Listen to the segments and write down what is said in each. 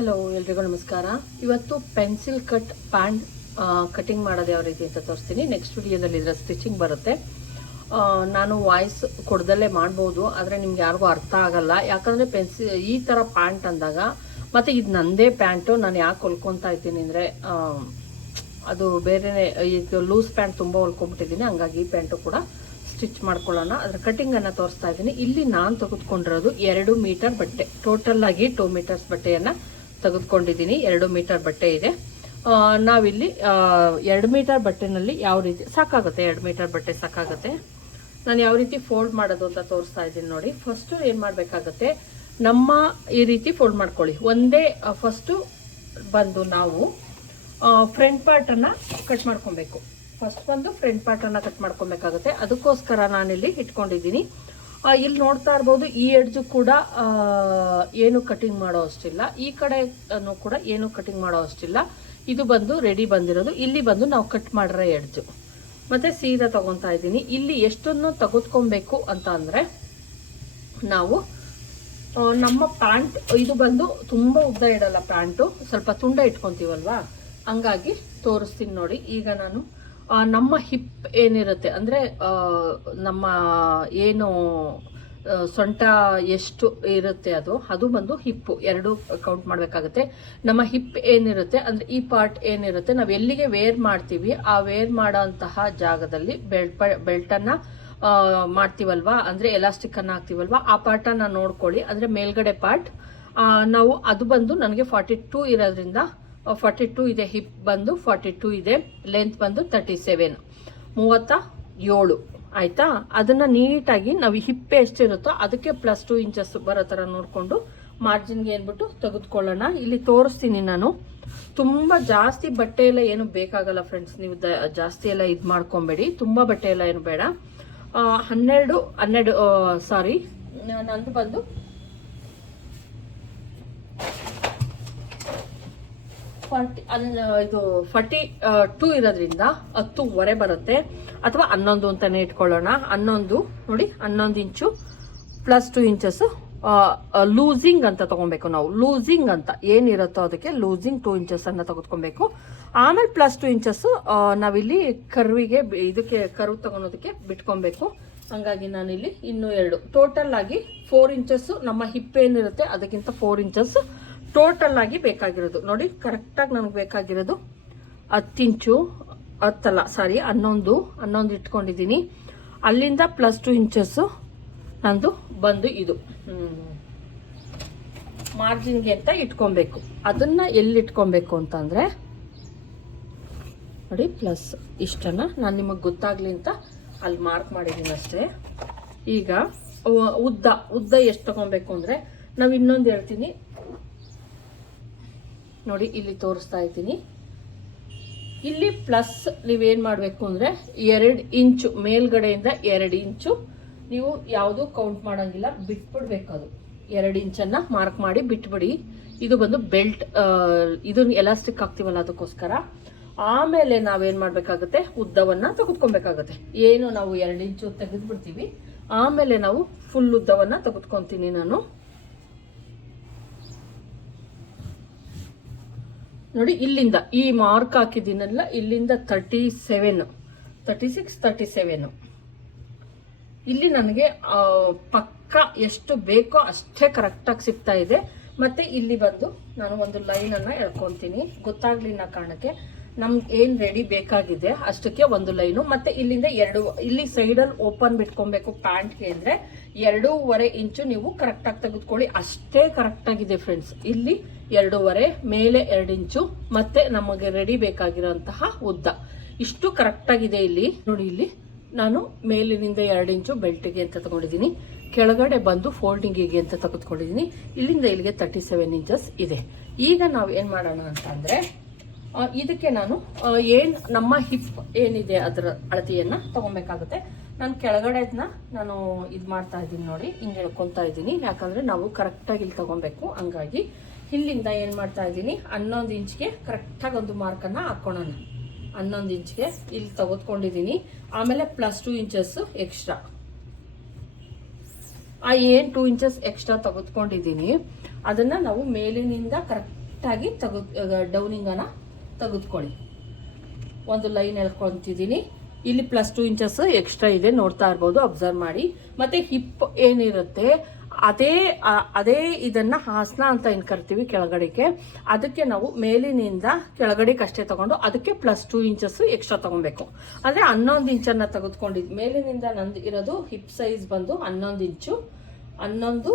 Hello, ಎಲ್ರಿಗೂ ನಮಸ್ಕಾರ. ಇವತ್ತು ಪೆನ್ಸಿಲ್ ಕಟ್ ಪ್ಯಾಂಟ್ ಕಟಿಂಗ್ ಮಾಡೋದು ಯಾವ ರೀತಿ ಅಂತ ತೋರಿಸ್ತೀನಿ. ನೆಕ್ಸ್ಟ್ ವಿಡಿಯೋದಲ್ಲಿ ಇದರ ಸ್ಟಿಚಿಂಗ್ ಬರುತ್ತೆ. ನಾನು ವಾಯ್ಸ್ ಕೊಡದಲ್ಲೇ ಮಾಡ್ಬೋದು, ಆದರೆ ನಿಮ್ಗೆ ಯಾರಿಗೂ ಅರ್ಥ ಆಗಲ್ಲ. ಯಾಕಂದರೆ ಪೆನ್ಸಿಲ್ ಈ ಥರ ಪ್ಯಾಂಟ್ ಅಂದಾಗ ಮತ್ತು ಇದು ನಂದೇ ಪ್ಯಾಂಟು ನಾನು ಯಾಕೆ ಹೊಲ್ಕೊತಾ ಇದ್ದೀನಿ ಅಂದರೆ ಅದು ಬೇರೆನೇ, ಇದು ಲೂಸ್ ಪ್ಯಾಂಟ್ ತುಂಬ ಹೊಲ್ಕೊಂಬಿಟ್ಟಿದ್ದೀನಿ ಹಂಗಾಗಿ ಈ ಪ್ಯಾಂಟು ಕೂಡ ಸ್ಟಿಚ್ ಮಾಡ್ಕೊಳ್ಳೋಣ. ಅದರ ಕಟಿಂಗನ್ನು ತೋರಿಸ್ತಾ ಇದ್ದೀನಿ. ಇಲ್ಲಿ ನಾನು ತೆಗೆದುಕೊಂಡಿರೋದು ಎರಡು ಮೀಟರ್ ಬಟ್ಟೆ. ಟೋಟಲ್ ಆಗಿ ಟೂ ಮೀಟರ್ಸ್ ಬಟ್ಟೆಯನ್ನು ತೆಗೆದುಕೊಂಡಿದ್ದೀನಿ. ಎರಡು ಮೀಟರ್ ಬಟ್ಟೆ ಇದೆ. ನಾವಿಲ್ಲಿ ಎರಡು ಮೀಟರ್ ಬಟ್ಟೆನಲ್ಲಿ ಯಾವ ರೀತಿ, ಸಾಕಾಗುತ್ತೆ, ಎರಡು ಮೀಟರ್ ಬಟ್ಟೆ ಸಾಕಾಗುತ್ತೆ. ನಾನು ಯಾವ ರೀತಿ ಫೋಲ್ಡ್ ಮಾಡೋದು ಅಂತ ತೋರಿಸ್ತಾ ಇದ್ದೀನಿ ನೋಡಿ. ಫಸ್ಟು ಏನು ಮಾಡಬೇಕಾಗತ್ತೆ, ನಮ್ಮ ಈ ರೀತಿ ಫೋಲ್ಡ್ ಮಾಡ್ಕೊಳ್ಳಿ. ಒಂದೇ ಫಸ್ಟು ಬಂದು ನಾವು ಫ್ರಂಟ್ ಪಾರ್ಟನ್ನು ಕಟ್ ಮಾಡ್ಕೊಬೇಕು. ಫಸ್ಟ್ ಬಂದು ಫ್ರಂಟ್ ಪಾರ್ಟನ್ನು ಕಟ್ ಮಾಡ್ಕೊಬೇಕಾಗುತ್ತೆ. ಅದಕ್ಕೋಸ್ಕರ ನಾನಿಲ್ಲಿ ಇಟ್ಕೊಂಡಿದ್ದೀನಿ. ಇಲ್ಲಿ ನೋಡ್ತಾ ಇರ್ಬೋದು, ಈ ಎಡ್ಜ್ ಕೂಡ ಏನು ಕಟಿಂಗ್ ಮಾಡೋ ಅಷ್ಟಿಲ್ಲ. ಈ ಕಡೆ ಕೂಡ ಏನು ಕಟಿಂಗ್ ಮಾಡೋ ಅಷ್ಟಿಲ್ಲ. ಇದು ಬಂದು ರೆಡಿ ಬಂದಿರೋದು. ಇಲ್ಲಿ ಬಂದು ನಾವು ಕಟ್ ಮಾಡಿರೋ ಎಡ್ಜು ಮತ್ತೆ ಸೀದಾ ತಗೊಂತಾ ಇದ್ದೀನಿ. ಇಲ್ಲಿ ಎಷ್ಟನ್ನು ತೆಗೆದುಕೊಬೇಕು ಅಂತ ಅಂದ್ರೆ, ನಾವು ನಮ್ಮ ಪ್ಯಾಂಟ್ ಇದು ಬಂದು ತುಂಬಾ ಉದ್ದ ಇಡಲ್ಲ ಪ್ಯಾಂಟು ಸ್ವಲ್ಪ ತುಂಡ ಇಟ್ಕೊಂತೀವಲ್ವಾ? ಹಂಗಾಗಿ ತೋರಿಸ್ತೀನಿ ನೋಡಿ. ಈಗ ನಾನು ನಮ್ಮ ಹಿಪ್ ಏನಿರುತ್ತೆ? ಅಂದ್ರೆ ನಮ್ಮ ಏನು ಸೊಂಟ ಎಷ್ಟು ಇರುತ್ತೆ ಅದು ಅದು ಬಂದು ಹಿಪ್ಪು ಎರಡು ಕೌಂಟ್ ಮಾಡಬೇಕಾಗುತ್ತೆ. ನಮ್ಮ ಹಿಪ್ ಏನಿರುತ್ತೆ, ಅಂದ್ರೆ ಈ ಪಾರ್ಟ್ ಏನಿರುತ್ತೆ, ನಾವು ಎಲ್ಲಿಗೆ ವೇರ್ ಮಾಡ್ತೀವಿ, ಆ ವೇರ್ ಮಾಡೋಂತಹ ಜಾಗದಲ್ಲಿ ಬೆಲ್ಟ್ ಬೆಲ್ಟನ್ನು ಮಾಡ್ತೀವಲ್ವಾ? ಅಂದ್ರೆ ಎಲಾಸ್ಟಿಕ್ ಅನ್ನ ಹಾಕ್ತೀವಲ್ವಾ? ಆ ಪಾರ್ಟನ್ನು ನೋಡ್ಕೊಳ್ಳಿ. ಅಂದ್ರೆ ಮೇಲ್ಗಡೆ ಪಾರ್ಟ್ ನಾವು ಅದು ಬಂದು ನನಗೆ ಫಾರ್ಟಿ ಟೂ ಇರೋದ್ರಿಂದ ಫಾರ್ಟಿ ಟೂ ಇದೆ ಹಿಪ್ ಬಂದು ಫಾರ್ಟಿ ಟೂ ಇದೆ ಲೆಂತ್ ಬಂದು ತರ್ಟಿ ಸೆವೆನ್ ಮೂವತ್ತ ಏಳು, ಆಯ್ತಾ? ಅದನ್ನ ನೀಟಾಗಿ ನಾವು ಹಿಪ್ಪೆ ಎಷ್ಟಿರುತ್ತೋ ಅದಕ್ಕೆ ಪ್ಲಸ್ ಟೂ ಇಂಚಸ್ ಬರೋ ಥರ ನೋಡಿಕೊಂಡು ಮಾರ್ಜಿನ್ಗೆ ಏನ್ಬಿಟ್ಟು ತೆಗೆದುಕೊಳ್ಳೋಣ. ಇಲ್ಲಿ ತೋರಿಸ್ತೀನಿ ನಾನು. ತುಂಬ ಜಾಸ್ತಿ ಬಟ್ಟೆ ಎಲ್ಲ ಏನು ಬೇಕಾಗಲ್ಲ ಫ್ರೆಂಡ್ಸ್ ನೀವು ಜಾಸ್ತಿ ಎಲ್ಲ ಇದು ಮಾಡ್ಕೊಬೇಡಿ. ತುಂಬ ಬಟ್ಟೆ ಎಲ್ಲ ಏನು ಬೇಡ. ಹನ್ನೆರಡು ಹನ್ನೆರಡು ಸಾರಿ ನಂದು ಬಂದು ಫಾರ್ಟಿ ಇದು ಫಾರ್ಟಿ ಟೂ ಇರೋದ್ರಿಂದ ಹತ್ತುವರೆ ಬರುತ್ತೆ. ಅಥವಾ ಹನ್ನೊಂದು ಅಂತಾನೆ ಇಟ್ಕೊಳ್ಳೋಣ. ಹನ್ನೊಂದು, ನೋಡಿ, ಹನ್ನೊಂದು inch plus two inches losing ಅಂತ ತಗೊಬೇಕು ನಾವು. ಲೂಸಿಂಗ್ ಅಂತ ಏನಿರುತ್ತೋ ಅದಕ್ಕೆ ಲೂಸಿಂಗ್ ಟೂ ಇಂಚಸ್ ಅನ್ನ ತೆಗೆದುಕೊಬೇಕು. ಆಮೇಲೆ ಪ್ಲಸ್ ಟು ಇಂಚಸ್ ನಾವಿಲ್ಲಿ ಕರ್ವಿಗೆ ಇದಕ್ಕೆ ಕರ್ವ್ ತಗೊಳೋದಕ್ಕೆ ಬಿಟ್ಕೊಬೇಕು. ಹಂಗಾಗಿ ನಾನಿಲ್ಲಿ ಇನ್ನೂ ಎರಡು. ಟೋಟಲ್ ಆಗಿ ಫೋರ್ ಇಂಚಸ್ ನಮ್ಮ ಹಿಪ್ ಏನಿರುತ್ತೆ ಅದಕ್ಕಿಂತ ಫೋರ್ ಇಂಚಸ್ ಟೋಟಲ್ ಆಗಿ ಬೇಕಾಗಿರೋದು. ನೋಡಿ ಕರೆಕ್ಟಾಗಿ ನನಗೆ ಬೇಕಾಗಿರೋದು ಹತ್ತು ಇಂಚು ಹತ್ತಲ್ಲ ಸಾರಿ ಹನ್ನೊಂದು ಹನ್ನೊಂದು ಇಟ್ಕೊಂಡಿದ್ದೀನಿ. ಅಲ್ಲಿಂದ ಪ್ಲಸ್ ಟು ಇಂಚಸ್ಸು ನಂದು ಬಂದು ಇದು ಮಾರ್ಜಿನ್ಗೆ ಅಂತ ಇಟ್ಕೊಬೇಕು. ಅದನ್ನ ಎಲ್ಲಿ ಇಟ್ಕೊಬೇಕು ಅಂತಂದ್ರೆ, ನೋಡಿ ಪ್ಲಸ್ ಇಷ್ಟನ್ನ ನಾನು ನಿಮಗೆ ಗೊತ್ತಾಗ್ಲಿ ಅಂತ ಅಲ್ಲಿ ಮಾರ್ಕ್ ಮಾಡಿದ್ದೀನಿ ಅಷ್ಟೇ. ಈಗ, ಉದ್ದ ಉದ್ದ ಎಷ್ಟು ತಗೊಬೇಕು ಅಂದ್ರೆ ನಾವು ಇನ್ನೊಂದು ಹೇಳ್ತೀನಿ. ನೋಡಿ ಇಲ್ಲಿ ತೋರಿಸ್ತಾ ಇದ್ದೀನಿ. ಇಲ್ಲಿ ಪ್ಲಸ್ ನೀವೇನು ಮಾಡಬೇಕು ಅಂದ್ರೆ ಎರಡು ಇಂಚು, ಮೇಲ್ಗಡೆಯಿಂದ ಎರಡು ಇಂಚು. ನೀವು ಯಾವುದು ಕೌಂಟ್ ಮಾಡಂಗಿಲ್ಲ, ಬಿಟ್ಬಿಡ್ಬೇಕು ಅದು. ಎರಡು ಇಂಚನ್ನ ಮಾರ್ಕ್ ಮಾಡಿ ಬಿಟ್ಬಿಡಿ. ಇದು ಬಂದು ಬೆಲ್ಟ್ ಇದು ಎಲಾಸ್ಟಿಕ್ ಹಾಕ್ತೀವಲ್ಲ ಅದಕ್ಕೋಸ್ಕರ. ಆಮೇಲೆ ನಾವೇನು ಮಾಡಬೇಕಾಗುತ್ತೆ, ಉದ್ದವನ್ನ ತೆಗೆದುಕೊಬೇಕಾಗುತ್ತೆ. ಏನು ನಾವು ಎರಡು ಇಂಚು ತೆಗೆದ್ಬಿಡ್ತೀವಿ, ಆಮೇಲೆ ನಾವು ಫುಲ್ ಉದ್ದವನ್ನ ತೆಗೆದುಕೊಂತೀನಿ ನಾನು. ನೋಡಿ, ಇಲ್ಲಿಂದ ಈ ಮಾರ್ಕ್ ಹಾಕಿದ್ದೀನಲ್ಲ, ಇಲ್ಲಿಂದ thirty seven thirty six thirty seven ಇಲ್ಲಿ ನನಗೆ ಪಕ್ಕ ಎಷ್ಟು ಬೇಕೋ ಅಷ್ಟೇ ಕರೆಕ್ಟಾಗಿ ಸಿಗ್ತಾ ಇದೆ. ಮತ್ತೆ ಇಲ್ಲಿ ಬಂದು ನಾನು ಒಂದು ಲೈನ್ ಎಳ್ಕೊತೀನಿ ಎಳ್ಕೊಂತೀನಿ. ಗೊತ್ತಾಗ್ಲಿ ಅನ್ನೋ ಕಾರಣಕ್ಕೆ. ನಮ್ಗೆ ಏನು ರೆಡಿ ಬೇಕಾಗಿದೆ ಅಷ್ಟಕ್ಕೆ ಒಂದು ಲೈನು. ಮತ್ತು ಇಲ್ಲಿಂದ ಎರಡು, ಇಲ್ಲಿ ಸೈಡಲ್ಲಿ ಓಪನ್ ಬಿಟ್ಕೊಬೇಕು ಪ್ಯಾಂಟ್ಗೆ ಅಂದರೆ ಎರಡೂವರೆ ಇಂಚು ನೀವು ಕರೆಕ್ಟಾಗಿ ತೆಗೆದುಕೊಳ್ಳಿ. ಅಷ್ಟೇ ಕರೆಕ್ಟಾಗಿದೆ ಫ್ರೆಂಡ್ಸ್ ಇಲ್ಲಿ ಎರಡೂವರೆ, ಮೇಲೆ ಎರಡು ಇಂಚು, ಮತ್ತು ನಮಗೆ ರೆಡಿ ಬೇಕಾಗಿರೋಂತಹ ಉದ್ದ. ಇಷ್ಟು ಕರೆಕ್ಟಾಗಿದೆ ಇಲ್ಲಿ. ನೋಡಿ ಇಲ್ಲಿ, ನಾನು ಮೇಲಿನಿಂದ ಎರಡು ಇಂಚು ಬೆಲ್ಟಿಗೆ ಅಂತ ತಗೊಂಡಿದ್ದೀನಿ. ಕೆಳಗಡೆ ಬಂದು ಫೋಲ್ಡಿಂಗಿಗೆ ಅಂತ ತೆಗೆದುಕೊಂಡಿದ್ದೀನಿ. ಇಲ್ಲಿಂದ ಇಲ್ಲಿಗೆ ತರ್ಟಿ ಸೆವೆನ್ ಇಂಚಸ್ ಇದೆ. ಈಗ ನಾವು ಏನು ಮಾಡೋಣ ಅಂತಂದರೆ ಇದಕ್ಕೆ ನಾನು ಏನು ನಮ್ಮ ಹಿಪ್ ಏನಿದೆ ಅದರ ಅಳತೆಯನ್ನ ತಗೊಬೇಕಾಗುತ್ತೆ. ನಾನು ಕೆಳಗಡೆದನ್ನ ನಾನು ಇದು ಮಾಡ್ತಾ ಇದ್ದೀನಿ ನೋಡಿ, ಹಿಂಗೆ ಹೇಳ್ಕೊತಾ ಇದ್ದೀನಿ. ಯಾಕಂದ್ರೆ ನಾವು ಕರೆಕ್ಟಾಗಿ ಇಲ್ಲಿ ತಗೊಬೇಕು. ಹಂಗಾಗಿ ಇಲ್ಲಿಂದ ಏನು ಮಾಡ್ತಾ ಇದ್ದೀನಿ, ಹನ್ನೊಂದು ಇಂಚ್ಗೆ ಕರೆಕ್ಟಾಗಿ ಒಂದು ಮಾರ್ಕನ್ನು ಹಾಕ್ಕೊಳ್ಳೋಣ ಹನ್ನೊಂದು ಇಂಚ್ಗೆ ಇಲ್ಲಿ ತೆಗೆದುಕೊಂಡಿದ್ದೀನಿ. ಆಮೇಲೆ ಪ್ಲಸ್ ಟೂ ಇಂಚಸ್ ಎಕ್ಸ್ಟ್ರಾ ಆ ಏನು ಟೂ ಇಂಚಸ್ ಎಕ್ಸ್ಟ್ರಾ ತೆಗೆದುಕೊಂಡಿದ್ದೀನಿ, ಅದನ್ನ ನಾವು ಮೇಲಿನಿಂದ ಕರೆಕ್ಟ್ ಕರೆಕ್ಟಾಗಿ ತೆಗೆದು ಡೌನಿಂಗನ್ನು ತೆಗೆದುಕೊಳ್ಳಿ. ಒಂದು ಲೈನ್ ಎಳ್ಕೊತಿದ್ದೀನಿ. ಇಲ್ಲಿ ಪ್ಲಸ್ ಟೂ ಇಂಚಸ್ ಎಕ್ಸ್ಟ್ರಾ ಇದೆ, ನೋಡ್ತಾ ಇರ್ಬೋದು ಅಬ್ಸರ್ವ್ ಮಾಡಿ. ಮತ್ತೆ ಹಿಪ್ ಏನಿರುತ್ತೆ, ಅದೇ ಅದೇ ಇದನ್ನ ಹಾಸನ ಅಂತ ಏನು ಕರಿತೀವಿ ಕೆಳಗಡೆಗೆ, ಅದಕ್ಕೆ ನಾವು ಮೇಲಿನಿಂದ ಕೆಳಗಡೆಗೆ ಅಷ್ಟೇ ತಗೊಂಡು ಅದಕ್ಕೆ ಪ್ಲಸ್ ಟೂ ಇಂಚಸ್ ಎಕ್ಸ್ಟ್ರಾ ತಗೊಬೇಕು. ಅಂದ್ರೆ ಹನ್ನೊಂದು ಇಂಚನ್ನ ತೆಗೆದುಕೊಂಡಿದ್ದು ಮೇಲಿನಿಂದ ನಂದು ಇರೋದು ಹಿಪ್ ಸೈಜ್ ಬಂದು ಹನ್ನೊಂದು ಇಂಚು ಹನ್ನೊಂದು,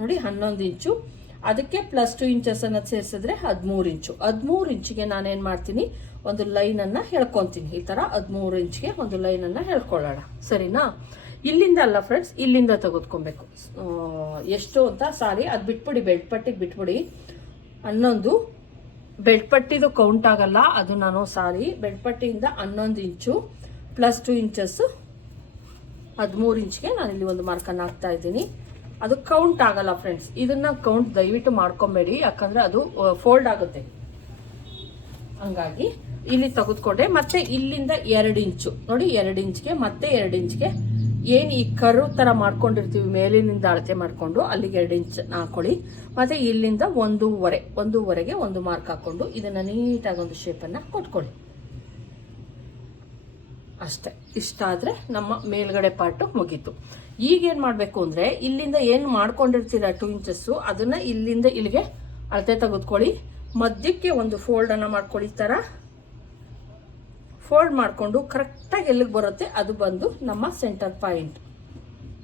ನೋಡಿ ಹನ್ನೊಂದು ಇಂಚು ಅದಕ್ಕೆ ಪ್ಲಸ್ ಟು ಇಂಚಸ್ ಅನ್ನ ಸೇರಿಸಿದ್ರೆ ಹದಿಮೂರು ಇಂಚು ಹದಿಮೂರು ಇಂಚಿಗೆ ನಾನೇನು ಮಾಡ್ತೀನಿ? ಒಂದು ಲೈನನ್ನು ಹೇಳ್ಕೊತೀನಿ. ಈ ಥರ ಹದಿಮೂರು ಇಂಚಿಗೆ ಒಂದು ಲೈನನ್ನು ಹೇಳ್ಕೊಳ್ಳೋಣ. ಸರಿನಾ? ಇಲ್ಲಿಂದ ಅಲ್ಲ ಫ್ರೆಂಡ್ಸ್ ಇಲ್ಲಿಂದ ತೆಗೆದುಕೊಬೇಕು. ಎಷ್ಟು ಅಂತ ಸಾರಿ ಅದು ಬಿಟ್ಬಿಡಿ ಬೆಡ್ ಪಟ್ಟಿಗೆ ಬಿಟ್ಬಿಡಿ. ಹನ್ನೊಂದು ಬೆಡ್ ಪಟ್ಟಿದು ಕೌಂಟ್ ಆಗಲ್ಲ, ಅದು ನಾನು ಸಾರಿ. ಬೆಡ್ ಪಟ್ಟಿಯಿಂದ ಹನ್ನೊಂದು ಇಂಚು ಪ್ಲಸ್ ಟು ಇಂಚಸ್ ಹದಿಮೂರು ಇಂಚ್ಗೆ ಇಲ್ಲಿ ಒಂದು ಮಾರ್ಕನ್ನು ಹಾಕ್ತಾ ಇದ್ದೀನಿ. ಅದು ಕೌಂಟ್ ಆಗಲ್ಲ ಫ್ರೆಂಡ್ಸ್ ಇದನ್ನ ಕೌಂಟ್ ದಯವಿಟ್ಟು ಮಾಡ್ಕೊಬೇಡಿ, ಯಾಕಂದ್ರೆ ಅದು ಫೋಲ್ಡ್ ಆಗುತ್ತೆ. ಹಂಗಾಗಿ ಇಲ್ಲಿ ತೆಗೆದುಕೊಂಡೆ. ಮತ್ತೆ ಇಲ್ಲಿಂದ ಎರಡು ಇಂಚು. ನೋಡಿ, ಎರಡು ಇಂಚ್ಗೆ, ಮತ್ತೆ ಎರಡು ಇಂಚ್ಗೆ. ಏನು ಈ ಕರು ಥರ ಮಾಡ್ಕೊಂಡಿರ್ತೀವಿ, ಮೇಲಿನಿಂದ ಅಳತೆ ಮಾಡಿಕೊಂಡು, ಅಲ್ಲಿಗೆ ಎರಡು ಇಂಚ್ ಹಾಕೊಳ್ಳಿ. ಮತ್ತೆ ಇಲ್ಲಿಂದ ಒಂದೂವರೆ, ಒಂದೂವರೆಗೆ ಒಂದು ಮಾರ್ಕ್ ಹಾಕೊಂಡು, ಇದನ್ನ ನೀಟಾಗಿ ಒಂದು ಶೇಪನ್ನು ಕೊಟ್ಕೊಳ್ಳಿ. ಅಷ್ಟೇ. ಇಷ್ಟ ಆದರೆ ನಮ್ಮ ಮೇಲ್ಗಡೆ ಪಾರ್ಟು ಮುಗೀತು. ಈಗ ಏನು ಮಾಡಬೇಕು ಅಂದರೆ ಇಲ್ಲಿಂದ ಏನು ಮಾಡ್ಕೊಂಡಿರ್ತೀರ ಟೂ ಇಂಚಸ್ಸು ಅದನ್ನು ಇಲ್ಲಿಂದ ಇಲ್ಲಿಗೆ ಅಳತೆ ತೆಗೆದುಕೊಳ್ಳಿ. ಮಧ್ಯಕ್ಕೆ ಒಂದು ಫೋಲ್ಡನ್ನು ಮಾಡ್ಕೊಳ್ಳಿ ಥರ ಫೋಲ್ಡ್ ಮಾಡಿಕೊಂಡು ಕರೆಕ್ಟಾಗಿ ಎಲ್ಲಿಗೆ ಬರುತ್ತೆ ಅದು ಬಂದು ನಮ್ಮ ಸೆಂಟರ್ ಪಾಯಿಂಟ್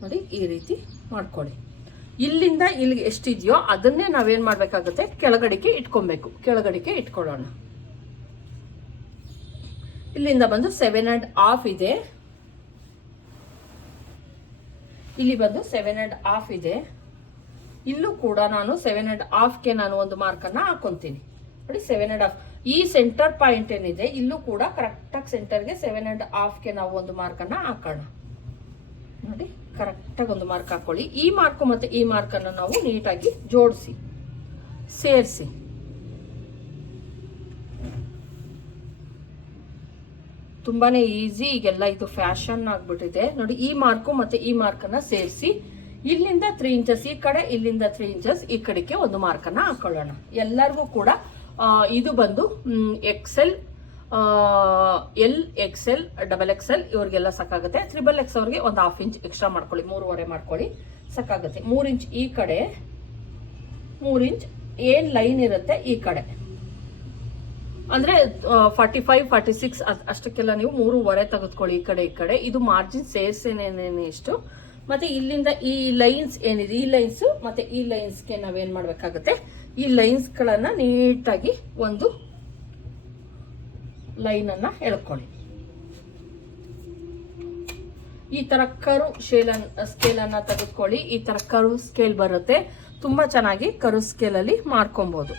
ನೋಡಿ, ಈ ರೀತಿ ಮಾಡ್ಕೊಳ್ಳಿ. ಇಲ್ಲಿಂದ ಇಲ್ಲಿಗೆ ಎಷ್ಟಿದೆಯೋ ಅದನ್ನೇ ನಾವೇನು ಮಾಡಬೇಕಾಗುತ್ತೆ? ಕೆಳಗಡೆಗೆ ಇಟ್ಕೊಬೇಕು. ಕೆಳಗಡೆಗೆ ಇಟ್ಕೊಳ್ಳೋಣ. ಇಲ್ಲಿಂದ ಬಂದು ಸೆವೆನ್ ಅಂಡ್ ಹಾಫ್ ಇದೆ. ಇಲ್ಲಿ ಬಂದು ಸೆವೆನ್ ಅಂಡ್ ಹಾಫ್ ಇದೆ. ಇಲ್ಲೂ ಕೂಡ ನಾನು ಸೆವೆನ್ ಅಂಡ್ ಹಾಫ್ಗೆ ನಾನು ಒಂದು ಮಾರ್ಕನ್ನು ಹಾಕೊಂತೀನಿ. ನೋಡಿ ಸೆವೆನ್ ಅಂಡ್ ಹಾಫ್ ಈ ಸೆಂಟರ್ ಪಾಯಿಂಟ್ ಏನಿದೆ, ಇಲ್ಲೂ ಕೂಡ ಕರೆಕ್ಟಾಗಿ ಸೆಂಟರ್ಗೆ ಸೆವೆನ್ ಅಂಡ್ ಹಾಫ್ಗೆ ನಾವು ಒಂದು ಮಾರ್ಕನ್ನ ಹಾಕೋಣ. ನೋಡಿ ಕರೆಕ್ಟಾಗಿ ಒಂದು ಮಾರ್ಕ್ ಹಾಕೊಳ್ಳಿ. ಈ ಮಾರ್ಕು ಮತ್ತೆ ಈ ಮಾರ್ಕನ್ನು ನಾವು ನೀಟಾಗಿ ಜೋಡಿಸಿ, ಸೇರಿಸಿ. ತುಂಬಾನೇ ಈಸಿ ಈಗೆಲ್ಲ ಇದು ಫ್ಯಾಷನ್ ಆಗ್ಬಿಟ್ಟಿದೆ. ನೋಡಿ, ಈ ಮಾರ್ಕು ಮತ್ತೆ ಈ ಮಾರ್ಕನ್ನ ಸೇರಿಸಿ, ಇಲ್ಲಿಂದ ತ್ರೀ ಇಂಚಸ್ ಈ ಕಡೆ, ಇಲ್ಲಿಂದ ತ್ರೀ ಇಂಚಸ್ ಈ ಕಡೆಗೆ ಒಂದು ಮಾರ್ಕನ್ನ ಹಾಕೊಳ್ಳೋಣ. ಎಲ್ಲರಿಗೂ ಕೂಡ ಇದು ಬಂದು XL L XL double XL ಇವ್ರಿಗೆಲ್ಲ ಸಾಕಾಗುತ್ತೆ. ತ್ರಿಬಲ್ ಎಕ್ಸ್ ಅವ್ರಿಗೆ ಒಂದು ಹಾಫ್ ಇಂಚ್ ಎಕ್ಸ್ಟ್ರಾ ಮಾಡ್ಕೊಳ್ಳಿ. ಮೂರುವರೆ ಮಾಡ್ಕೊಳ್ಳಿ. ಸಾಕಾಗುತ್ತೆ. ಮೂರು ಇಂಚ್ ಈ ಕಡೆ, ಮೂರು ಇಂಚ್ ಏನ್ ಲೈನ್ ಇರುತ್ತೆ ಈ ಕಡೆ. ಅಂದ್ರೆ ಫಾರ್ಟಿ ಫೈವ್ ಫಾರ್ಟಿ ಸಿಕ್ಸ್ ಅಷ್ಟಕ್ಕೆಲ್ಲ ನೀವು ಮೂರುವರೆ ತೆಗೆದುಕೊಳ್ಳಿ ಈ ಕಡೆ ಈ ಕಡೆ. ಇದು ಮಾರ್ಜಿನ್ ಸೇರ್ಸೇನೇನೇನೆ ಇಷ್ಟು. ಮತ್ತೆ ಇಲ್ಲಿಂದ ಈ ಲೈನ್ಸ್ ಏನಿದೆ, ಈ ಲೈನ್ಸ್ ಮತ್ತೆ ಈ ಲೈನ್ಸ್ಗೆ ನಾವೇನ್ ಮಾಡಬೇಕಾಗುತ್ತೆ? ಈ ಲೈನ್ಸ್ ಗಳನ್ನ ನೀಟಾಗಿ ಒಂದು ಲೈನ್ ಅನ್ನ ಎಳ್ಕೊಳ್ಳಿ. ಈ ತರ ಕರು ಶೇಲ್ ಸ್ಕೇಲ್ ಅನ್ನ ತೆಗೆದುಕೊಳ್ಳಿ. ಈ ತರ ಕರು ಸ್ಕೇಲ್ ಬರುತ್ತೆ. ತುಂಬಾ ಚೆನ್ನಾಗಿ ಕರು ಸ್ಕೇಲ್ ಅಲ್ಲಿ ಮಾಡ್ಕೊಬಹುದು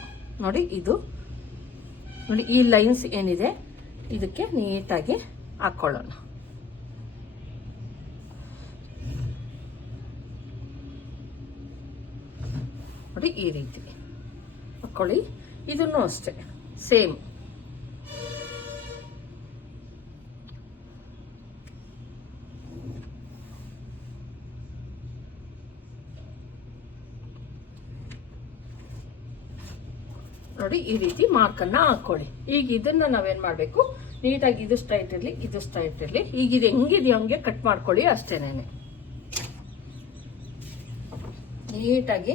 ನೋಡಿ, ಇದು ನೋಡಿ ಈ ಲೈನ್ಸ್ ಏನಿದೆ ಇದಕ್ಕೆ ನೀಟಾಗಿ ಹಾಕೊಳ್ಳೋಣ. ನೋಡಿ ಈ ರೀತಿ. ಹಾಕ್ಕೊಳ್ಳಿ ಇದನ್ನು ಅಷ್ಟೇ ಸೇಮ್ ನೋಡಿ ಈ ರೀತಿ ಮಾರ್ಕನ್ನು ಹಾಕೊಳ್ಳಿ. ಈಗ ಇದನ್ನ ನಾವೇನು ಮಾಡಬೇಕು? ನೀಟಾಗಿ ಇದು ಸ್ಟ್ರೈಟ್ ಇರಲಿ ಇದು ಸ್ಟ್ರೈಟ್ ಇರಲಿ ಈಗ ಇದು ಹೆಂಗಿದೆಯೋ ಹಂಗೆ ಕಟ್ ಮಾಡ್ಕೊಳ್ಳಿ ಅಷ್ಟೇನೇನೆ ನೀಟಾಗಿ.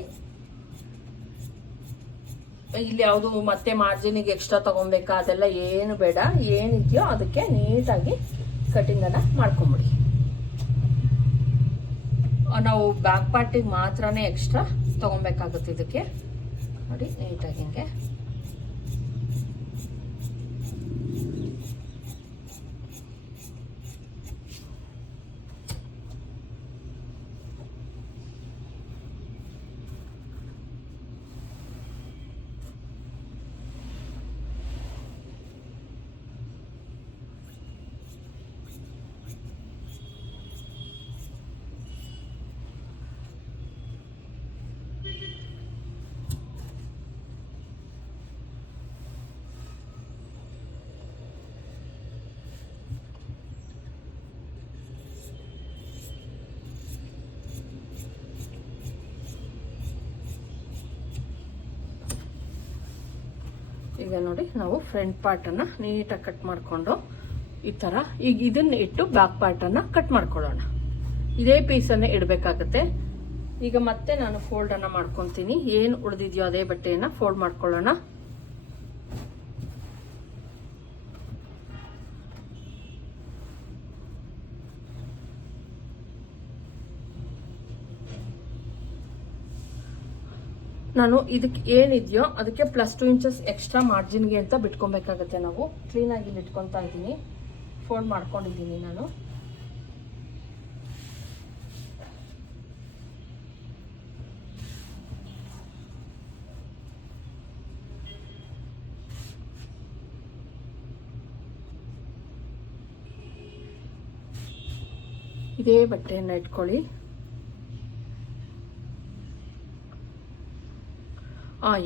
ಇಲ್ಲಿ ಯಾವುದು ಮತ್ತೆ ಮಾರ್ಜಿನಿಗೆ ಎಕ್ಸ್ಟ್ರಾ ತೊಗೊಬೇಕಾ? ಅದೆಲ್ಲ ಏನು ಬೇಡ. ಏನಿದೆಯೋ ಅದಕ್ಕೆ ನೀಟಾಗಿ ಕಟಿಂಗ್ ಅನ್ನ ಮಾಡ್ಕೊಂಬಿಡಿ. ನಾವು ಬ್ಯಾಕ್ ಪಾರ್ಟಿಗೆ ಮಾತ್ರನೇ ಎಕ್ಸ್ಟ್ರಾ ತಗೊಬೇಕಾಗುತ್ತೆ ಇದಕ್ಕೆ. ನೋಡಿ, ನೀಟಾಗಿ ಹಿಂಗೆ. ಈಗ ನೋಡಿ ನಾವು ಫ್ರಂಟ್ ಪಾರ್ಟನ್ನು ನೀಟಾಗಿ ಕಟ್ ಮಾಡಿಕೊಂಡು ಈ ಥರ ಈಗ ಇದನ್ನ ಇಟ್ಟು ಬ್ಯಾಕ್ ಪಾರ್ಟನ್ನು ಕಟ್ ಮಾಡ್ಕೊಳ್ಳೋಣ. ಇದೇ ಪೀಸನ್ನೇ ಇಡಬೇಕಾಗತ್ತೆ. ಈಗ ಮತ್ತೆ ನಾನು ಫೋಲ್ಡನ್ನು ಮಾಡ್ಕೊತೀನಿ. ಏನು ಉಳಿದಿದೆಯೋ ಅದೇ ಬಟ್ಟೆಯನ್ನು ಫೋಲ್ಡ್ ಮಾಡ್ಕೊಳ್ಳೋಣ. ನಾನು ಇದಕ್ಕೆ ಏನಿದೆಯೋ ಅದಕ್ಕೆ ಪ್ಲಸ್ ಟು ಇಂಚಸ್ ಎಕ್ಸ್ಟ್ರಾ ಮಾರ್ಜಿನ್ಗೆ ಅಂತ ಬಿಟ್ಕೊಬೇಕಾಗತ್ತೆ ನಾವು. ಕ್ಲೀನಾಗಿ ಇಲ್ಲಿ ಇಟ್ಕೊತಾ ಇದ್ದೀನಿ. ಫೋಲ್ಡ್ ಮಾಡ್ಕೊಂಡಿದ್ದೀನಿ ನಾನು. ಇದೇ ಬಟ್ಟೆಯನ್ನು ಇಟ್ಕೊಳ್ಳಿ.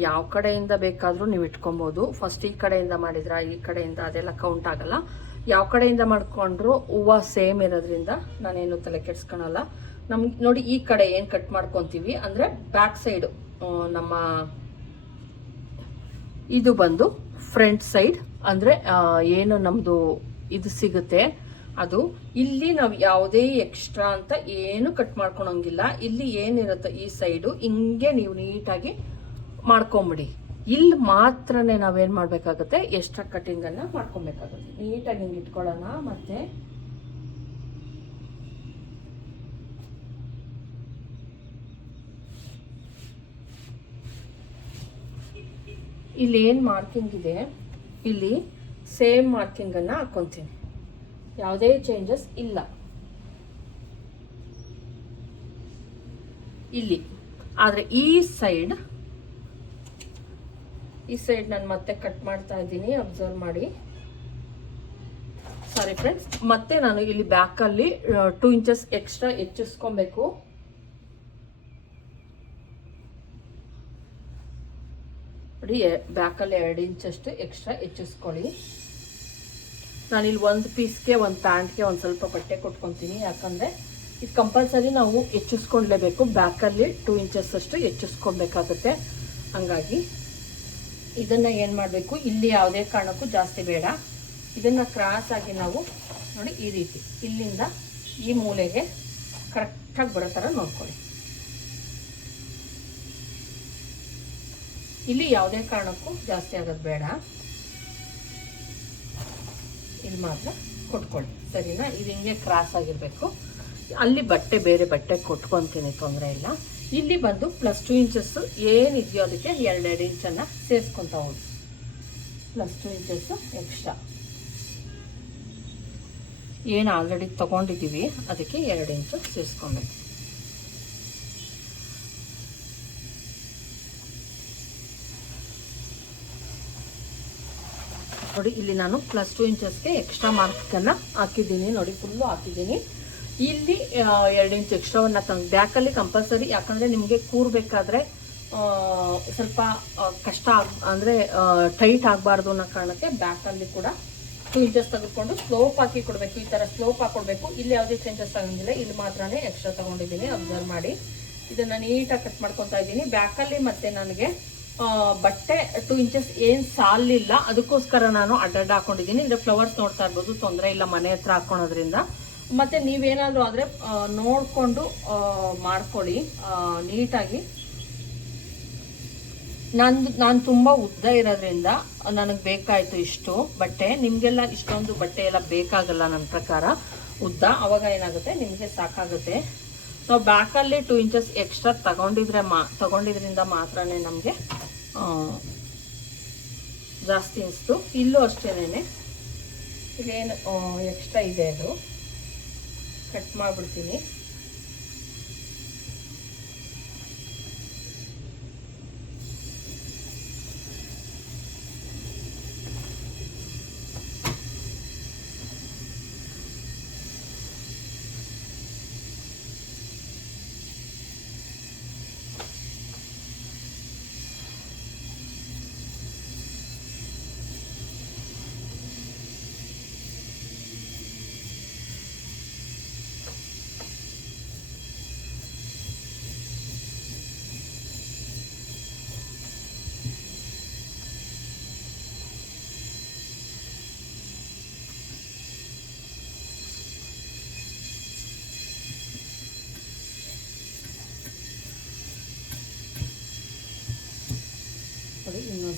ಯಾವ ಕಡೆಯಿಂದ ಬೇಕಾದರೂ ನೀವು ಇಟ್ಕೊಬೋದು. ಫಸ್ಟ್ ಈ ಕಡೆಯಿಂದ ಮಾಡಿದ್ರ, ಈ ಕಡೆಯಿಂದ ಅದೆಲ್ಲ ಕೌಂಟ್ ಆಗಲ್ಲ. ಯಾವ ಕಡೆಯಿಂದ ಮಾಡ್ಕೊಂಡ್ರು ಹೂವ ಸೇಮ್ ಇರೋದ್ರಿಂದ ನಾನೇನು ತಲೆ ಕೆಡ್ಸ್ಕೊಳಲ್ಲ. ನಮ್ಗೆ ನೋಡಿ ಈ ಕಡೆ ಏನು ಕಟ್ ಮಾಡ್ಕೊತೀವಿ ಅಂದರೆ ಬ್ಯಾಕ್ ಸೈಡು ನಮ್ಮ ಇದು ಬಂದು ಫ್ರಂಟ್ ಸೈಡ್ ಅಂದರೆ ಏನು ನಮ್ಮದು ಇದು ಸಿಗುತ್ತೆ. ಅದು ಇಲ್ಲಿ ನಾವು ಯಾವುದೇ ಎಕ್ಸ್ಟ್ರಾ ಅಂತ ಏನು ಕಟ್ ಮಾಡ್ಕೊಳಂಗಿಲ್ಲ. ಇಲ್ಲಿ ಏನಿರುತ್ತೆ ಈ ಸೈಡು ಹಿಂಗೆ ನೀವು ನೀಟಾಗಿ ಮಾಡ್ಕೊಂಬಿಡಿ. ಇಲ್ಲಿ ಮಾತ್ರನೇ ನಾವೇನು ಮಾಡಬೇಕಾಗುತ್ತೆ? ಎಕ್ಸ್ಟ್ರಾ ಕಟ್ಟಿಂಗನ್ನು ಮಾಡ್ಕೊಬೇಕಾಗುತ್ತೆ. ನೀಟಾಗಿ ಹಿಂಗೆ ಇಟ್ಕೊಳ್ಳೋಣ, ಮತ್ತೆ ಇಲ್ಲಿ ಏನು ಮಾರ್ಕಿಂಗ್ ಇದೆ, ಇಲ್ಲಿ ಸೇಮ್ ಮಾರ್ಕಿಂಗನ್ನು ಹಾಕ್ಕೊತೀನಿ ಯಾವುದೇ ಚೇಂಜಸ್ ಇಲ್ಲ. ಇಲ್ಲಿ. ಆದರೆ ಈ ಸೈಡ್ ಈ ಸೈಡ್ ನಾನು ಮತ್ತೆ ಕಟ್ ಮಾಡ್ತಾ ಇದ್ದೀನಿ ಅಬ್ಸರ್ವ್ ಮಾಡಿ. ಸಾರಿ ಫ್ರೆಂಡ್ಸ್ ಮತ್ತೆ ನಾನು ಇಲ್ಲಿ ಬ್ಯಾಕಲ್ಲಿ ಟೂ ಇಂಚಸ್ ಎಕ್ಸ್ಟ್ರಾ ಹೆಚ್ಚಿಸ್ಕೊಬೇಕು. ನೋಡಿ ಬ್ಯಾಕಲ್ಲಿ ಎರಡು ಇಂಚಷ್ಟು ಎಕ್ಸ್ಟ್ರಾ ಹೆಚ್ಚಿಸ್ಕೊಳ್ಳಿ. ನಾನಿಲ್ಲಿ ಒಂದು ಪೀಸ್ಗೆ ಒಂದು ಪ್ಯಾಂಟ್ಗೆ ಒಂದು ಸ್ವಲ್ಪ ಬಟ್ಟೆ ಕೊಟ್ಕೊತೀನಿ, ಯಾಕಂದರೆ ಇದು ಕಂಪಲ್ಸರಿ ನಾವು ಹೆಚ್ಚಿಸ್ಕೊಳ್ಲೇಬೇಕು. ಬ್ಯಾಕಲ್ಲಿ ಟೂ ಇಂಚಸ್ ಅಷ್ಟು ಹೆಚ್ಚಿಸ್ಕೊಬೇಕಾಗುತ್ತೆ. ಹಂಗಾಗಿ ಇದನ್ನು ಏನು ಮಾಡಬೇಕು? ಇಲ್ಲಿ ಯಾವುದೇ ಕಾರಣಕ್ಕೂ ಜಾಸ್ತಿ ಬೇಡ. ಇದನ್ನು ಕ್ರಾಸ್ ಆಗಿ ನಾವು ನೋಡಿ ಈ ರೀತಿ. ಇಲ್ಲಿಂದ ಈ ಮೂಲೆಗೆ ಕರೆಕ್ಟಾಗಿ ಬರೋ ಥರ ನೋಡ್ಕೊಳ್ಳಿ. ಇಲ್ಲಿ ಯಾವುದೇ ಕಾರಣಕ್ಕೂ ಜಾಸ್ತಿ ಆಗೋದು ಬೇಡ. ಇಲ್ಲಿ ಮಾತ್ರ ಕೊಟ್ಕೊಳ್ಳಿ. ಸರಿನಾ? ಇದು ಹಿಂಗೆ ಕ್ರಾಸ್ ಆಗಿರಬೇಕು. ಅಲ್ಲಿ ಬಟ್ಟೆ, ಬೇರೆ ಬಟ್ಟೆ ಕೊಟ್ಕೊತೀನಿ ತೊಂದರೆ ಇಲ್ಲ. ಇಲ್ಲಿ ಬಂದು ಪ್ಲಸ್ ಟು ಇಂಚಸ್ಸು ಏನಿದೆಯೋ ಅದಕ್ಕೆ ಎರಡೆರಡು ಇಂಚನ್ನು ಸೇರಿಸ್ಕೊತ ಹೋಗಿ. ಪ್ಲಸ್ ಟು ಇಂಚಸ್ಸು ಎಕ್ಸ್ಟ್ರಾ ಏನು ಆಲ್ರೆಡಿ ತೊಗೊಂಡಿದ್ದೀವಿ, ಅದಕ್ಕೆ ಎರಡು ಇಂಚು ಸೇರಿಸ್ಕೊಬೇಕು. ನೋಡಿ, ಇಲ್ಲಿ ನಾನು ಪ್ಲಸ್ ಟು ಇಂಚಸ್ಗೆ ಎಕ್ಸ್ಟ್ರಾ ಮಾರ್ಕನ್ನು ಹಾಕಿದ್ದೀನಿ. ನೋಡಿ ಫುಲ್ಲು ಹಾಕಿದ್ದೀನಿ. ಇಲ್ಲಿ ಎರಡು ಇಂಚ್ ಎಕ್ಸ್ಟ್ರಾವನ್ನು ತಂದು ಬ್ಯಾಕಲ್ಲಿ ಕಂಪಲ್ಸರಿ, ಯಾಕಂದರೆ ನಿಮಗೆ ಕೂರಬೇಕಾದ್ರೆ ಸ್ವಲ್ಪ ಕಷ್ಟ ಆಗ, ಅಂದರೆ ಟೈಟ್ ಆಗಬಾರ್ದು ಅನ್ನೋ ಕಾರಣಕ್ಕೆ ಬ್ಯಾಕಲ್ಲಿ ಕೂಡ ಟೂ ಇಂಚಸ್ ತೆಗೆದುಕೊಂಡು ಸ್ಲೋಪ್ ಹಾಕಿ ಕೊಡಬೇಕು. ಈ ಥರ ಸ್ಲೋಪ್ ಹಾಕ್ಕೊಡ್ಬೇಕು ಇಲ್ಲಿ ಯಾವುದೇ ಚೇಂಜಸ್ ತಗೊಂಡಿಲ್ಲ ಇಲ್ಲಿ ಮಾತ್ರನೇ ಎಕ್ಸ್ಟ್ರಾ ತೊಗೊಂಡಿದ್ದೀನಿ. ಅಬ್ಸರ್ವ್ ಮಾಡಿ. ಇದನ್ನು ನೀಟಾಗಿ ಕಟ್ ಮಾಡ್ಕೊತಾ ಇದ್ದೀನಿ. ಬ್ಯಾಕಲ್ಲಿ ಮತ್ತೆ ನನಗೆ ಬಟ್ಟೆ ಟೂ ಇಂಚಸ್ ಏನು ಸಾಲಿಲ್ಲ. ಅದಕ್ಕೋಸ್ಕರ ನಾನು ಅಡ್ಡಡ್ಡ ಹಾಕೊಂಡಿದ್ದೀನಿ. ಇದು ಫ್ಲವರ್ಸ್ ನೋಡ್ತಾ ಇರ್ಬೋದು. ತೊಂದರೆ ಇಲ್ಲ. ಮನೆ ಹತ್ರ ಹಾಕೊಳೋದ್ರಿಂದ ಮತ್ತೆ ನೀವೇನಾದರೂ ಆದರೆ ನೋಡಿಕೊಂಡು ಮಾಡ್ಕೊಳ್ಳಿ ನೀಟಾಗಿ. ನಂದು, ನಾನು ತುಂಬ ಉದ್ದ ಇರೋದ್ರಿಂದ ನನಗೆ ಬೇಕಾಯಿತು ಇಷ್ಟು ಬಟ್ಟೆ. ನಿಮಗೆಲ್ಲ ಇಷ್ಟೊಂದು ಬಟ್ಟೆ ಎಲ್ಲ ಬೇಕಾಗಲ್ಲ ನನ್ನ ಪ್ರಕಾರ. ಉದ್ದ, ಅವಾಗ ಏನಾಗುತ್ತೆ? ನಿಮಗೆ ಸಾಕಾಗುತ್ತೆ. ನಾವು ಬ್ಯಾಕಲ್ಲಿ ಟೂ ಇಂಚಸ್ ಎಕ್ಸ್ಟ್ರಾ ತಗೊಂಡಿದ್ರೆ ಮಾ, ತಗೊಂಡಿದ್ರಿಂದ ಮಾತ್ರನೇ ನಮಗೆ ಜಾಸ್ತಿ ಅನಿಸ್ತು. ಇಲ್ಲೂ ಅಷ್ಟೇನೆ ಇದೇನು ಎಕ್ಸ್ಟ್ರಾ ಇದೆ ಅದು. ಕಟ್ ಮಾಡಿಬಿಡ್ತೀನಿ.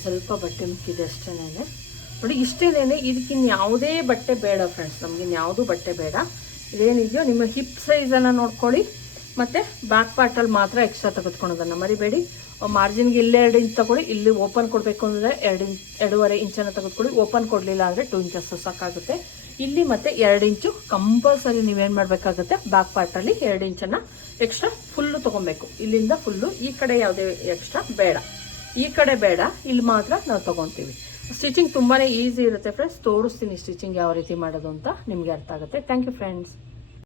ಸ್ವಲ್ಪ ಬಟ್ಟೆ ಮುಕ್ಕಿದೆ ಅಷ್ಟೇನೆ ನೋಡಿ ಇಷ್ಟೇನೇ ಇದಕ್ಕಿನ್ನು ಯಾವುದೇ ಬಟ್ಟೆ ಬೇಡ ಫ್ರೆಂಡ್ಸ್ ನಮ್ಗೆ ಯಾವುದೂ ಬಟ್ಟೆ ಬೇಡ. ಇದೇನಿದೆಯೋ ನಿಮ್ಮ ಹಿಪ್ ಸೈಜನ್ನು ನೋಡ್ಕೊಳ್ಳಿ. ಮತ್ತು ಬ್ಯಾಕ್ ಪಾರ್ಟಲ್ಲಿ ಮಾತ್ರ ಎಕ್ಸ್ಟ್ರಾ ತೆಗೆದುಕೊಳೋದನ್ನು ಮರಿಬೇಡಿ. ಮಾರ್ಜಿನ್ಗೆ ಇಲ್ಲೇ ಎರಡು ಇಂಚ್ ತಗೊಳ್ಳಿ. ಇಲ್ಲಿ ಓಪನ್ ಕೊಡಬೇಕು ಅಂದರೆ ಎರಡು ಇಂಚ್ ಎರಡೂವರೆ ಇಂಚನ್ನು ತೆಗೆದುಕೊಳ್ಳಿ. ಓಪನ್ ಕೊಡಲಿಲ್ಲ ಅಂದರೆ ಟೂ ಇಂಚಸ್ಸು ಸಾಕಾಗುತ್ತೆ. ಇಲ್ಲಿ ಮತ್ತೆ ಎರಡು ಇಂಚು ಕಂಪಲ್ಸರಿ ನೀವೇನು ಮಾಡಬೇಕಾಗುತ್ತೆ? ಬ್ಯಾಕ್ ಪಾರ್ಟಲ್ಲಿ ಎರಡು ಇಂಚನ್ನು ಎಕ್ಸ್ಟ್ರಾ ಫುಲ್ಲು ತೊಗೊಬೇಕು ಇಲ್ಲಿಂದ ಫುಲ್ಲು ಈ ಕಡೆ ಯಾವುದೇ ಎಕ್ಸ್ಟ್ರಾ ಬೇಡ. ಈ ಕಡೆ ಬೇಡ, ಇಲ್ಲಿ ಮಾತ್ರ ನಾವು ತೊಗೊತೀವಿ. ಸ್ಟಿಚಿಂಗ್ ತುಂಬಾ ಈಸಿ ಇರುತ್ತೆ ಫ್ರೆಂಡ್ಸ್ ತೋರಿಸ್ತೀನಿ ಸ್ಟಿಚಿಂಗ್ ಯಾವ ರೀತಿ ಮಾಡೋದು ಅಂತ, ನಿಮಗೆ ಅರ್ಥ ಆಗುತ್ತೆ. Thank you friends